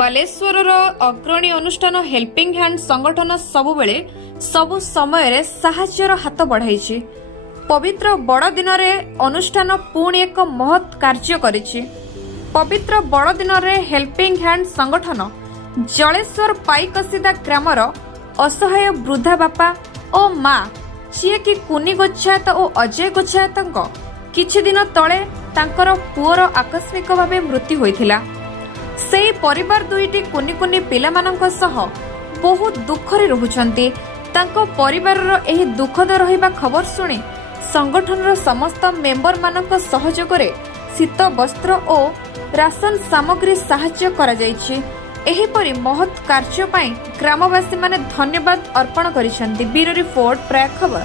ବାଲେଶ୍ୱରର ଅଗ୍ରଣୀ ଅନୁଷ୍ଠାନ ହେଲ୍ପିଂ ହ୍ୟାଣ୍ଡ ସଂଗଠନ ସବୁବେଳେ ସବୁ ସମୟରେ ସାହାଯ୍ୟର ହାତ ବଢ଼ାଇଛି। ପବିତ୍ର ବଡ଼ଦିନରେ ଅନୁଷ୍ଠାନ ପୁଣି ଏକ ମହତ୍ କାର୍ଯ୍ୟ କରିଛି। ପବିତ୍ର ବଡ଼ଦିନରେ ହେଲ୍ପିଂ ହ୍ୟାଣ୍ଡ ସଂଗଠନ ଜଳେଶ୍ୱର ପାଇକସିଦା ଗ୍ରାମର ଅସହାୟ ବୃଦ୍ଧା ବାପା ଓ ମା ଯିଏକି କୁନି ଗୋଚ୍ଛାୟତ ଓ ଅଜୟ ଗୋଚ୍ଛାୟତଙ୍କ କିଛି ଦିନ ତଳେ ତାଙ୍କର ପୁଅର ଆକସ୍ମିକ ଭାବେ ମୃତ୍ୟୁ ହୋଇଥିଲା। ସେହି ପରିବାର ଦୁଇଟି କୁନି କୁନି ପିଲାମାନଙ୍କ ସହ ବହୁତ ଦୁଃଖରେ ରହୁଛନ୍ତି। ତାଙ୍କ ପରିବାରର ଏହି ଦୁଃଖଦ ରହିବା ଖବର ଶୁଣି ସଂଗଠନର ସମସ୍ତ ମେମ୍ବରମାନଙ୍କ ସହଯୋଗରେ ଶୀତ ବସ୍ତ୍ର ଓ ରାସନ ସାମଗ୍ରୀ ସାହାଯ୍ୟ କରାଯାଇଛି। ଏହିପରି ମହତ୍ କାର୍ଯ୍ୟ ପାଇଁ ଗ୍ରାମବାସୀମାନେ ଧନ୍ୟବାଦ ଅର୍ପଣ କରିଛନ୍ତି। ବ୍ୟୁରୋ ରିପୋର୍ଟ, ପ୍ରାୟ ଖବର।